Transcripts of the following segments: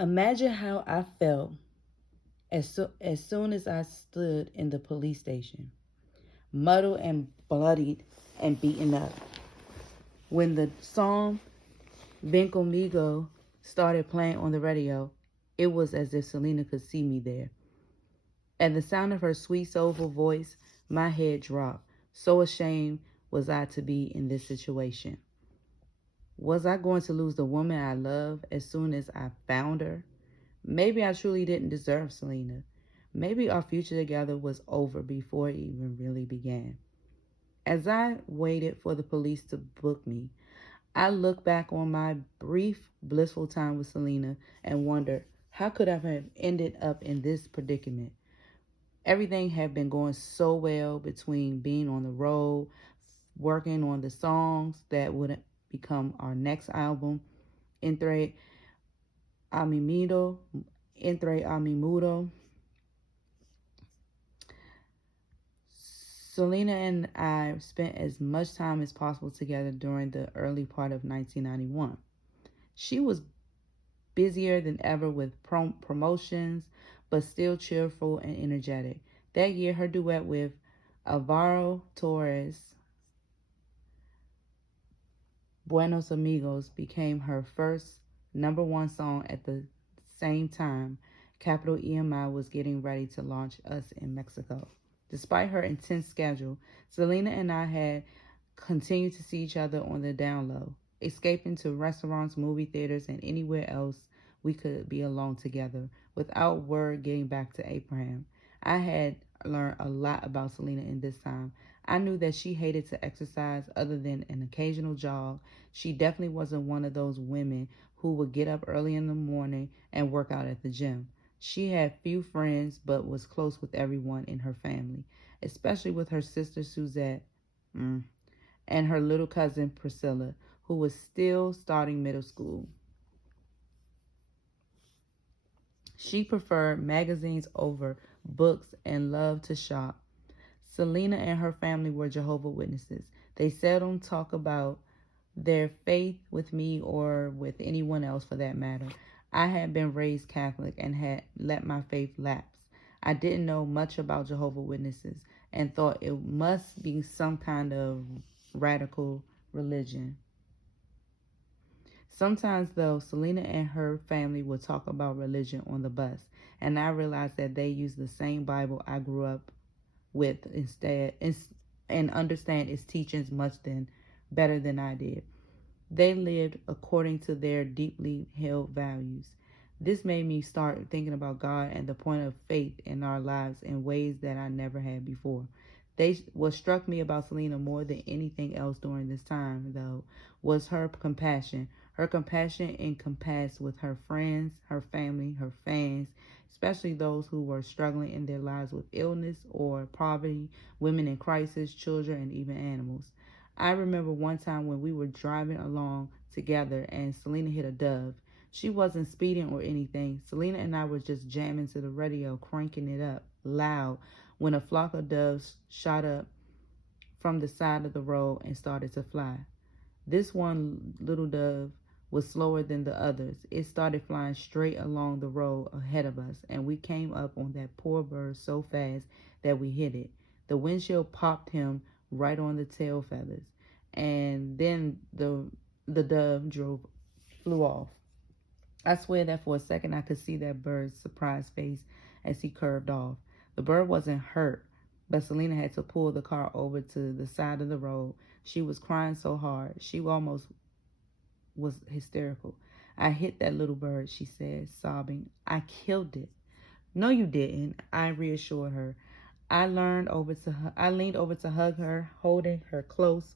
Imagine how I felt as soon as I stood in the police station, muddled and bloodied and beaten up. When the song Ven Conmigo started playing on the radio, it was as if Selena could see me there. At the sound of her sweet, soulful voice, my head dropped. So ashamed was I to be in this situation. Was I going to lose the woman I love as soon as I found her? Maybe I truly didn't deserve Selena. Maybe our future together was over before it even really began. As I waited for the police to book me, I look back on my brief, blissful time with Selena and wonder how could I have ended up in this predicament? Everything had been going so well between being on the road, working on the songs that would become our next album, Entre Amimido, Entre Amimudo. Selena and I spent as much time as possible together during the early part of 1991. She was busier than ever with promotions, but still cheerful and energetic. That year, her duet with Alvaro Torres, Buenos Amigos, became her first number one song at the same time Capital EMI was getting ready to launch us in Mexico. Despite her intense schedule, Selena and I had continued to see each other on the down low, escaping to restaurants, movie theaters, and anywhere else we could be alone together without word getting back to Abraham. I had learned a lot about Selena in this time. I knew that she hated to exercise other than an occasional jog. She definitely wasn't one of those women who would get up early in the morning and work out at the gym. She had few friends but was close with everyone in her family, especially with her sister Suzette and her little cousin Priscilla, who was still starting middle school. She preferred magazines over books and loved to shop. Selena and her family were Jehovah's Witnesses. They seldom talk about their faith with me or with anyone else for that matter. I had been raised Catholic and had let my faith lapse. I didn't know much about Jehovah's Witnesses and thought it must be some kind of radical religion. Sometimes, though, Selena and her family would talk about religion on the bus, and I realized that they used the same Bible I grew up with instead and understand its teachings better than I did. They lived according to their deeply held values. This made me start thinking about God and the point of faith in our lives in ways that I never had before. What struck me about Selena more than anything else during this time, though, was her compassion. Her compassion encompassed with her friends, her family, her fans, especially those who were struggling in their lives with illness or poverty, women in crisis, children, and even animals. I remember one time when we were driving along together and Selena hit a dove. She wasn't speeding or anything. Selena and I were just jamming to the radio, cranking it up loud when a flock of doves shot up from the side of the road and started to fly. This one little dove was slower than the others. It started flying straight along the road ahead of us, and we came up on that poor bird so fast that we hit it. The windshield popped him right on the tail feathers, and then the dove flew off. I swear that for a second I could see that bird's surprised face as he curved off. The bird wasn't hurt, but Selena had to pull the car over to the side of the road. She was crying so hard, she almost was hysterical. I hit that little bird, she said, sobbing. I killed it. No, you didn't, I reassured her. I leaned over to hug her, holding her close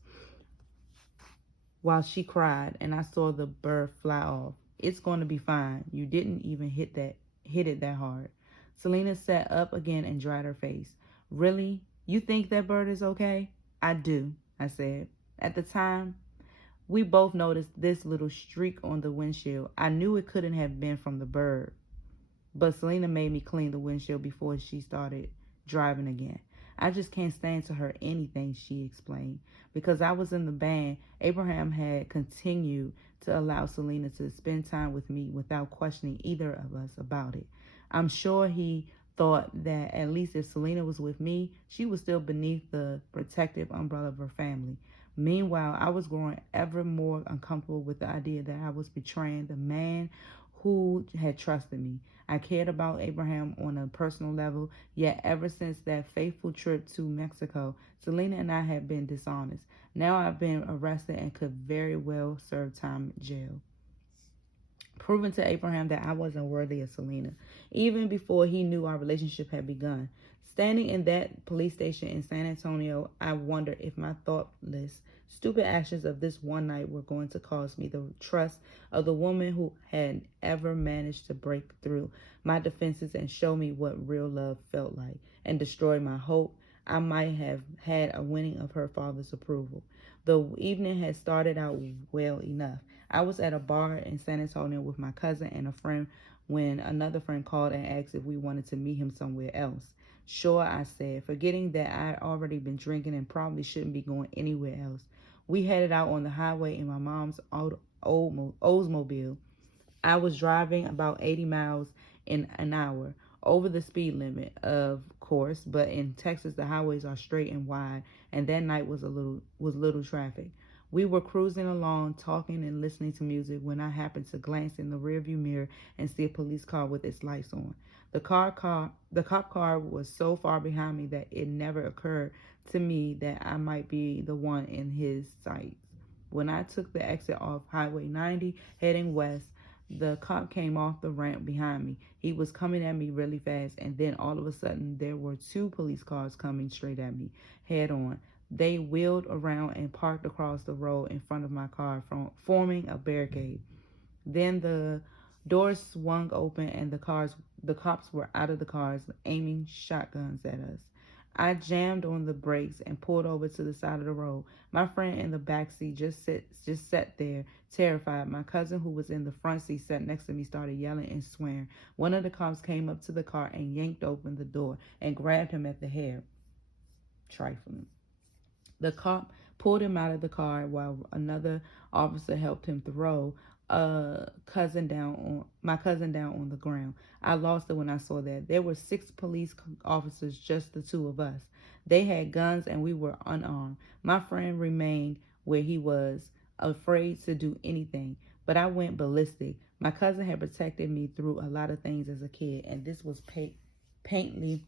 while she cried, and I saw the bird fly off. It's going to be fine. You didn't even hit it that hard. Selena sat up again and dried her face. Really? You think that bird is okay? I do, I said. At the time, we both noticed this little streak on the windshield. I knew it couldn't have been from the bird, but Selena made me clean the windshield before she started driving again. I just can't stand to her anything, she explained. Because I was in the band, Abraham had continued to allow Selena to spend time with me without questioning either of us about it. I'm sure he thought that at least if Selena was with me, she was still beneath the protective umbrella of her family. Meanwhile, I was growing ever more uncomfortable with the idea that I was betraying the man who had trusted me. I cared about Abraham on a personal level, yet ever since that fateful trip to Mexico, Selena and I had been dishonest. Now I've been arrested and could very well serve time in jail, proving to Abraham that I wasn't worthy of Selena, even before he knew our relationship had begun. Standing in that police station in San Antonio, I wondered if my thoughtless, stupid actions of this one night were going to cost me the trust of the woman who had ever managed to break through my defenses and show me what real love felt like, and destroy my hope I might have had a winning of her father's approval. The evening had started out well enough. I was at a bar in San Antonio with my cousin and a friend when another friend called and asked if we wanted to meet him somewhere else. Sure, I said, forgetting that I'd already been drinking and probably shouldn't be going anywhere else. We headed out on the highway in my mom's old Oldsmobile. I was driving about 80 miles in an hour, over the speed limit, of course, but in Texas the highways are straight and wide, and that night was little traffic. We were cruising along, talking and listening to music when I happened to glance in the rearview mirror and see a police car with its lights on. The cop car was so far behind me that it never occurred to me that I might be the one in his sights. When I took the exit off Highway 90 heading west, the cop came off the ramp behind me. He was coming at me really fast, and then all of a sudden there were two police cars coming straight at me, head on. They wheeled around and parked across the road in front of my car, forming a barricade. Then the doors swung open and the cops were out of the cars, aiming shotguns at us. I jammed on the brakes and pulled over to the side of the road. My friend in the back seat just sat there, terrified. My cousin, who was in the front seat, sat next to me, started yelling and swearing. One of the cops came up to the car and yanked open the door and grabbed him at the hair, trifling. The cop pulled him out of the car while another officer helped him throw my cousin down on the ground. I lost it when I saw that. There were 6 police officers, just the two of us. They had guns and we were unarmed. My friend remained where he was, afraid to do anything, but I went ballistic. My cousin had protected me through a lot of things as a kid, and this was patently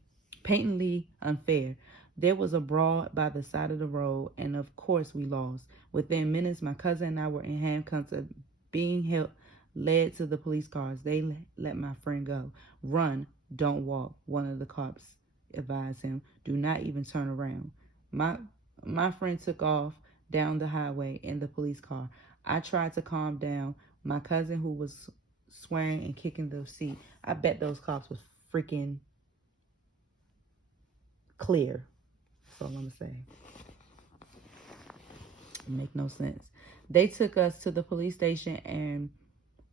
unfair. There was a brawl by the side of the road, and of course we lost. Within minutes, my cousin and I were in handcuffs, being led to the police cars. They let my friend go. Run, don't walk, one of the cops advised him. Do not even turn around. My friend took off down the highway in the police car. I tried to calm down my cousin, who was swearing and kicking the seat. I bet those cops was freaking clear. That's all I'm going to say. It make no sense. They took us to the police station and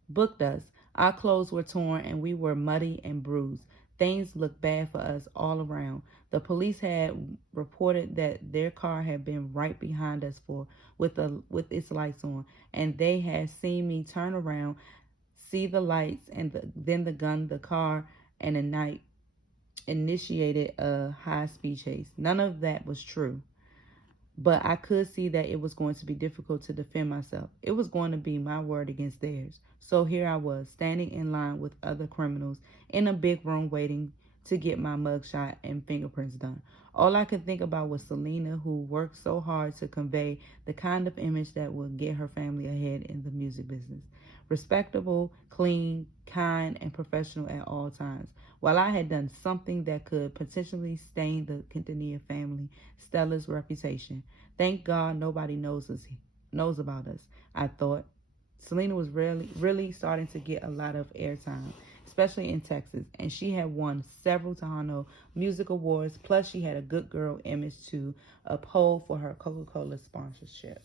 booked us. Our clothes were torn and we were muddy and bruised. Things looked bad for us all around. The police had reported that their car had been right behind us with its lights on, and they had seen me turn around, see the lights, and then the gun, the car, and a night initiated a high-speed chase. None of that was true. But I could see that it was going to be difficult to defend myself. It was going to be my word against theirs. So here I was, standing in line with other criminals in a big room waiting to get my mugshot and fingerprints done. All I could think about was Selena, who worked so hard to convey the kind of image that would get her family ahead in the music business. Respectable, clean, kind, and professional at all times. While I had done something that could potentially stain the Quintanilla family Stella's reputation. Thank God nobody knows about us, I thought. Selena was really starting to get a lot of airtime, especially in Texas, and she had won several Tejano Music Awards, plus she had a good girl image to uphold for her Coca-Cola sponsorship.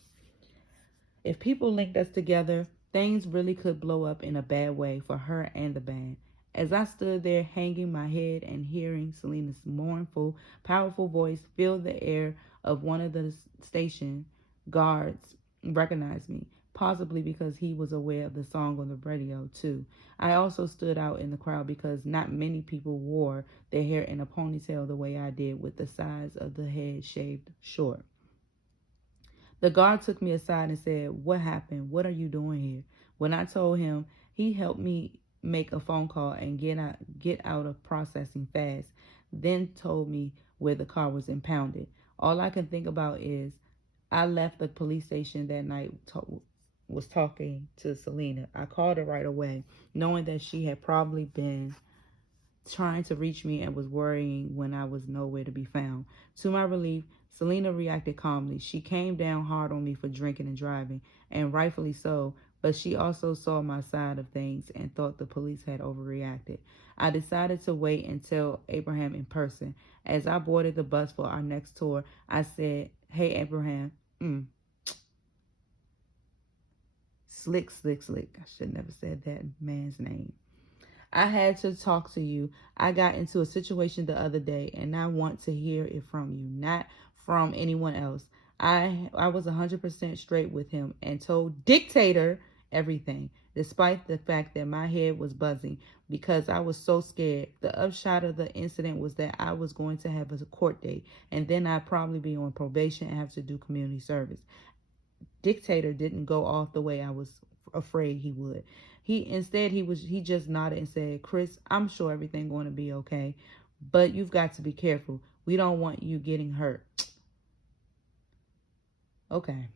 If people linked us together, things really could blow up in a bad way for her and the band. As I stood there hanging my head and hearing Selena's mournful, powerful voice fill the air of one of the station guards recognized me, possibly because he was aware of the song on the radio too. I also stood out in the crowd because not many people wore their hair in a ponytail the way I did, with the sides of the head shaved short. The guard took me aside and said, "What happened? What are you doing here?" When I told him, he helped me make a phone call and get out of processing fast, then told me where the car was impounded. All I can think about is I left the police station that night, was talking to Selena. I called her right away, knowing that she had probably been trying to reach me and was worrying when I was nowhere to be found. To my relief, Selena reacted calmly. She came down hard on me for drinking and driving, and rightfully so, but she also saw my side of things and thought the police had overreacted. I decided to wait and tell Abraham in person. As I boarded the bus for our next tour, I said, "Hey, Abraham, slick, slick, slick." I should never said that man's name. "I had to talk to you. I got into a situation the other day and I want to hear it from you, not from anyone else." I was 100% straight with him and told Dictator everything, despite the fact that my head was buzzing because I was so scared. The upshot of the incident was that I was going to have a court date and then I'd probably be on probation and have to do community service. Dictator didn't go off the way I was afraid he would. He just nodded and said, "Chris, I'm sure everything's going to be okay, but you've got to be careful. We don't want you getting hurt." Okay.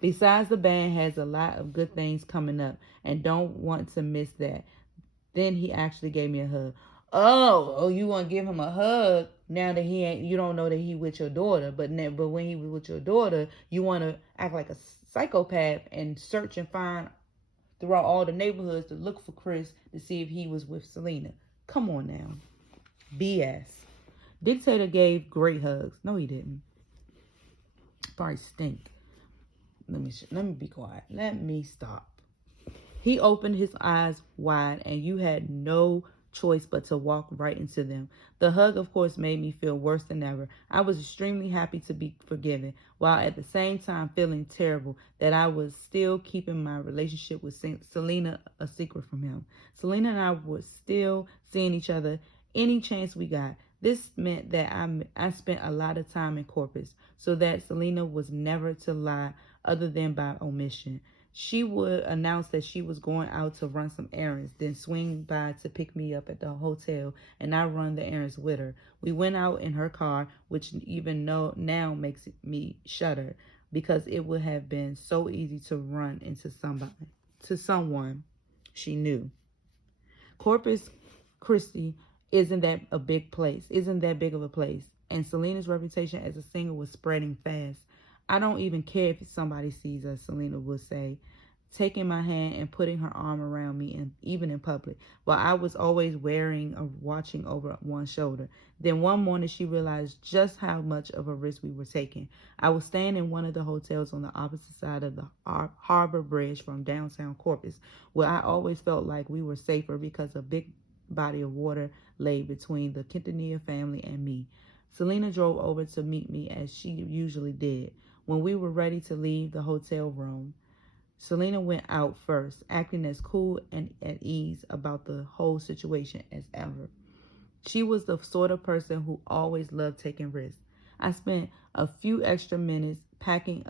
Besides, the band has a lot of good things coming up and don't want to miss that. Then he actually gave me a hug. Oh, you want to give him a hug now that he ain't, you don't know that he with your daughter, but when he was with your daughter, you want to act like a psychopath and search and find throughout all the neighborhoods to look for Chris to see if he was with Selena. Come on now. BS. Dictator gave great hugs. No, he didn't. Probably stink. Let me be quiet. Let me stop. He opened his eyes wide, and you had no choice but to walk right into them. The hug, of course, made me feel worse than ever. I was extremely happy to be forgiven, while at the same time feeling terrible that I was still keeping my relationship with Selena a secret from him. Selena and I were still seeing each other any chance we got. This meant that I spent a lot of time in Corpus, so that Selena was never to lie other than by omission. She would announce that she was going out to run some errands, then swing by to pick me up at the hotel, and I run the errands with her. We went out in her car, which even now makes me shudder, because it would have been so easy to run into someone she knew. Corpus Christi isn't that big of a place, and Selena's reputation as a singer was spreading fast. "I don't even care if somebody sees us," Selena would say, taking my hand and putting her arm around me, and even in public, while I was always watching over one shoulder. Then one morning she realized just how much of a risk we were taking. I was staying in one of the hotels on the opposite side of the harbor bridge from downtown Corpus, where I always felt like we were safer because a big body of water lay between the Quintanilla family and me. Selena drove over to meet me as she usually did. When we were ready to leave the hotel room, Selena went out first, acting as cool and at ease about the whole situation as ever. She was the sort of person who always loved taking risks. I spent a few extra minutes packing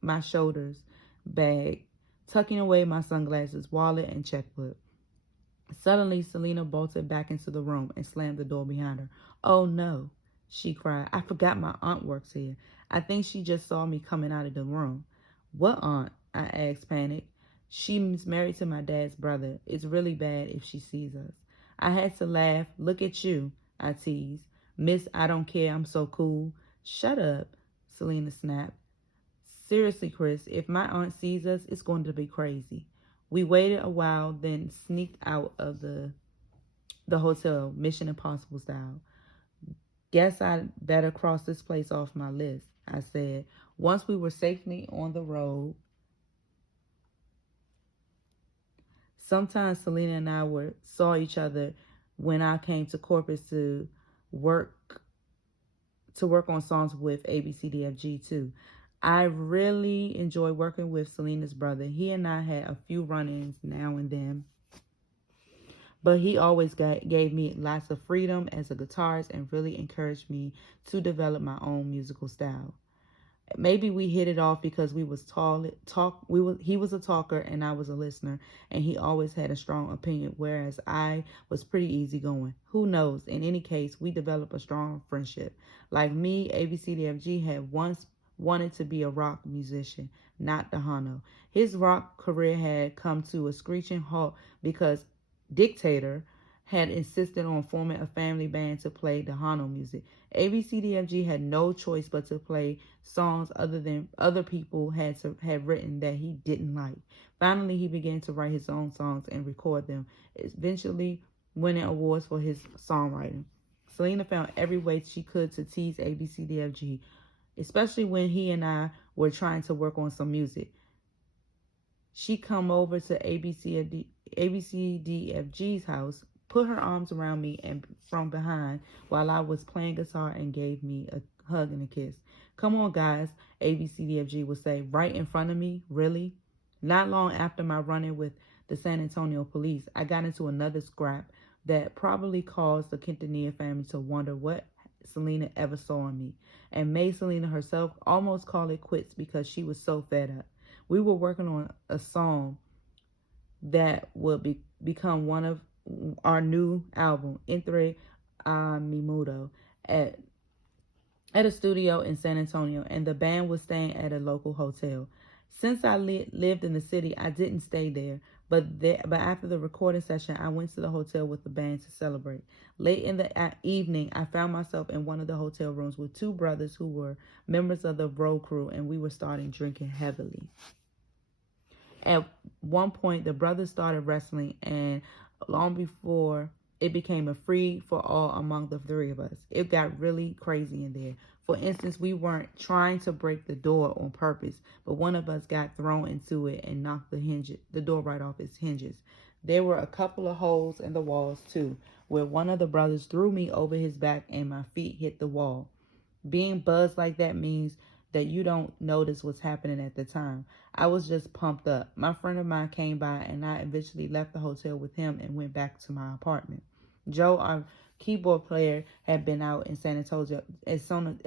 my shoulders bag, tucking away my sunglasses, wallet, and checkbook. Suddenly, Selena bolted back into the room and slammed the door behind her. "Oh no," she cried. "I forgot my aunt works here. I think she just saw me coming out of the room." "What aunt?" I asked, panicked. "She's married to my dad's brother. It's really bad if she sees us." I had to laugh. "Look at you," I teased. "Miss, I don't care. I'm so cool." "Shut up," Selena snapped. "Seriously, Chris, if my aunt sees us, it's going to be crazy." We waited a while, then sneaked out of the hotel, Mission Impossible style. "Guess I'd better cross this place off my list," I said. Once we were safely on the road, sometimes Selena and I saw each other when I came to Corpus work to work on songs with ABCDFG too. I really enjoy working with Selena's brother. He and I had a few run-ins now and then, but he always gave me lots of freedom as a guitarist and really encouraged me to develop my own musical style. Maybe we hit it off because we was he was a talker and I was a listener, and he always had a strong opinion, whereas I was pretty easygoing. Who knows? In any case, we developed a strong friendship. Like me, ABCDFG had once wanted to be a rock musician, not Dahano. His rock career had come to a screeching halt because Dictator had insisted on forming a family band to play Dahano music. ABCDFG had no choice but to play songs other people had written that he didn't like. Finally, he began to write his own songs and record them, eventually winning awards for his songwriting. Selena found every way she could to tease ABCDFG, especially when he and I were trying to work on some music. She come over to ABCDFG's house, put her arms around me and from behind while I was playing guitar, and gave me a hug and a kiss. Come on, guys, ABCDFG would say, right in front of me, really? Not long after my run-in with the San Antonio police, I got into another scrap that probably caused the Quintanilla family to wonder what Selena ever saw in me, and made Selena herself almost call it quits because she was so fed up. We were working on a song that would become one of our new album, Entre a Mi Mudo, at a studio in San Antonio, and the band was staying at a local hotel. Since I lived in the city, I didn't stay there, but after the recording session, I went to the hotel with the band to celebrate. Late in the evening, I found myself in one of the hotel rooms with two brothers who were members of the road crew, and we were starting drinking heavily. At one point, the brothers started wrestling, and long before it became a free for all among the three of us. It got really crazy in there. For instance, we weren't trying to break the door on purpose, but one of us got thrown into it and knocked the door right off its hinges. There were a couple of holes in the walls too, where one of the brothers threw me over his back and my feet hit the wall. Being buzzed like that means that you don't notice what's happening at the time. I was just pumped up. My friend of mine came by, and I eventually left the hotel with him and went back to my apartment. Joe, our keyboard player, had been out in San Antonio, in San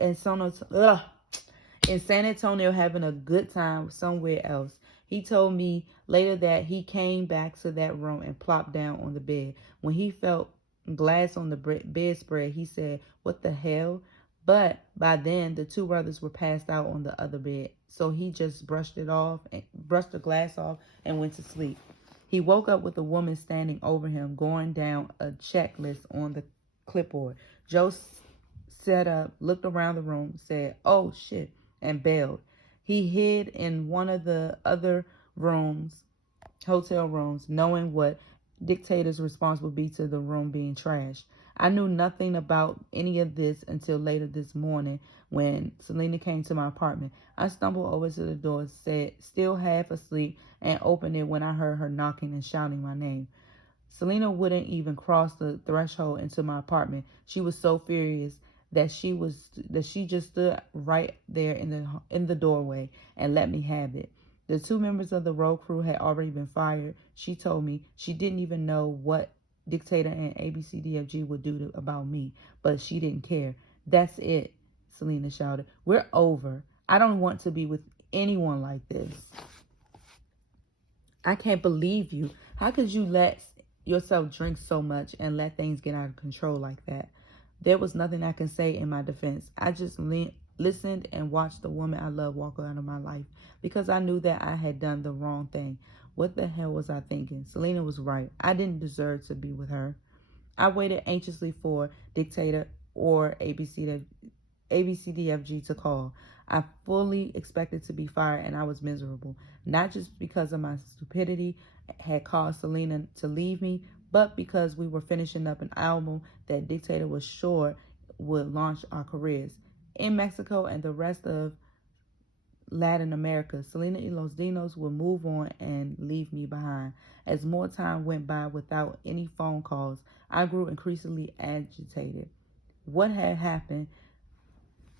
Antonio having a good time somewhere else. He told me later that he came back to that room and plopped down on the bed. When he felt glass on the bedspread, he said, "What the hell?" But by then, the two brothers were passed out on the other bed, so he just brushed the glass off, and went to sleep. He woke up with a woman standing over him, going down a checklist on the clipboard. Joe sat up, looked around the room, said, "Oh, shit," and bailed. He hid in one of the other hotel rooms, knowing what Dictator's response would be to the room being trashed. I knew nothing about any of this until later this morning when Selena came to my apartment. I stumbled over to the door, still half asleep, and opened it when I heard her knocking and shouting my name. Selena wouldn't even cross the threshold into my apartment. She was so furious that she just stood right there in the doorway and let me have it. The two members of the road crew had already been fired. She told me she didn't even know what Dictator and ABCDFG would do about me, but she didn't care. "That's it," Selena shouted. "We're over. I don't want to be with anyone like this." I can't believe you. How could you let yourself drink so much and let things get out of control like that? There was nothing I can say in my defense. I just listened and watched the woman I love walk out of my life because I knew that I had done the wrong thing. What the hell was I thinking? Selena was right. I didn't deserve to be with her. I waited anxiously for Dictator or ABCDFG to call. I fully expected to be fired, and I was miserable. Not just because of my stupidity had caused Selena to leave me, but because we were finishing up an album that Dictator was sure would launch our careers. In Mexico and the rest of Latin America, Selena y Los Dinos would move on and leave me behind. As more time went by without any phone calls, I grew increasingly agitated. What had happened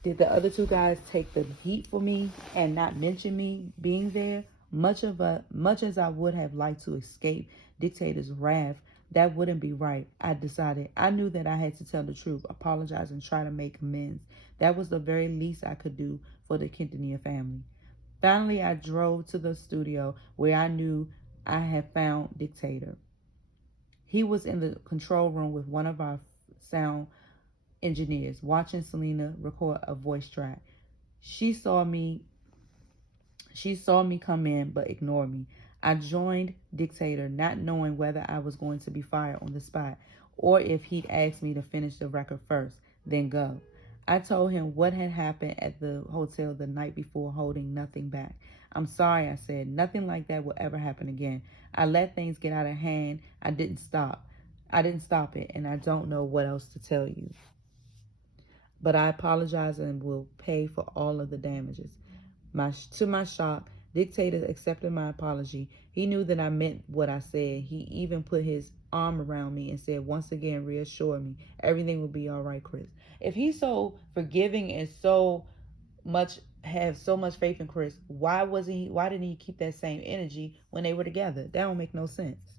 Did the other two guys take the heat for me and not mention me being there? Much as I would have liked to escape dictator's wrath, that wouldn't be right. I decided. I knew that I had to tell the truth, apologize, and try to make amends. That was the very least I could do for the Quintanilla family. Finally, I drove to the studio where I knew I had found Dictator. He was in the control room with one of our sound engineers, watching Selena record a voice track. She saw me she saw me come in but ignored me. I joined Dictator, not knowing whether I was going to be fired on the spot or if he'd asked me to finish the record first, then go. I told him what had happened at the hotel the night before, holding nothing back. I'm sorry, I said. Nothing like that will ever happen again. I let things get out of hand. I didn't stop it, and I don't know what else to tell you. But I apologize and will pay for all of the damages. To my shock, Dictator accepted my apology. He knew that I meant what I said. He even put his arm around me and said, once again, reassure me, everything will be all right, Chris. If he's so forgiving and have so much faith in Chris, why didn't he keep that same energy when they were together? That don't make no sense.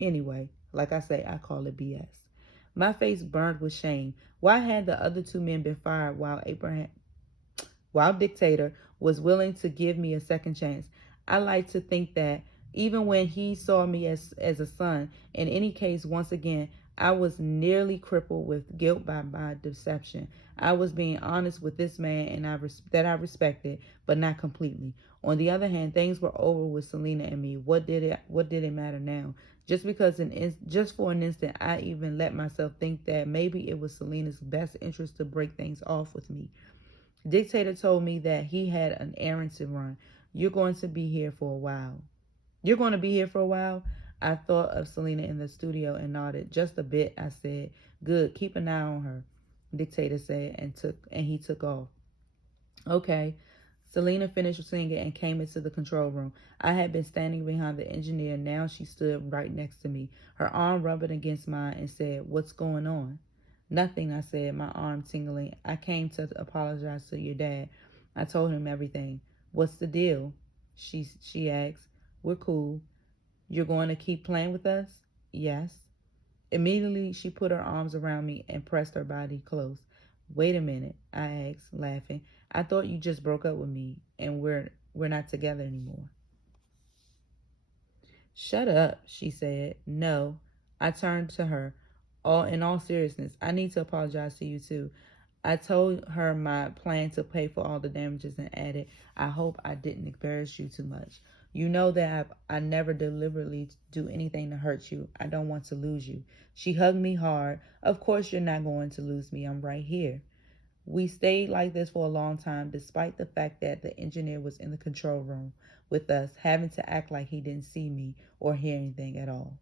Anyway, like I say, I call it BS. My face burned with shame. Why had the other two men been fired while Dictator was willing to give me a second chance? I like to think that even when he saw me as a son, in any case, once again, I was nearly crippled with guilt by my deception. I was being honest with this man and that I respected, but not completely. On the other hand, things were over with Selena and me. What did it matter now? Just for an instant, I even let myself think that maybe it was Selena's best interest to break things off with me. Dictator told me that he had an errand to run. You're going to be here for a while. You're going to be here for a while? I thought of Selena in the studio and nodded. Just a bit, I said. Good, keep an eye on her, Dictator said, and he took off. Okay. Selena finished singing and came into the control room. I had been standing behind the engineer. Now she stood right next to me, her arm rubbing against mine, and said, "What's going on?" "Nothing," I said, my arm tingling. "I came to apologize to your dad." I told him everything. "What's the deal?" She asked. "We're cool." "You're going to keep playing with us?" "Yes." Immediately, she put her arms around me and pressed her body close. "Wait a minute," I asked, laughing. "I thought you just broke up with me and we're not together anymore." "Shut up," she said. "No." I turned to her. In all seriousness, I need to apologize to you too. I told her my plan to pay for all the damages and added, "I hope I didn't embarrass you too much. You know that I never deliberately do anything to hurt you. I don't want to lose you." She hugged me hard. "Of course you're not going to lose me. I'm right here." We stayed like this for a long time, despite the fact that the engineer was in the control room with us, having to act like he didn't see me or hear anything at all.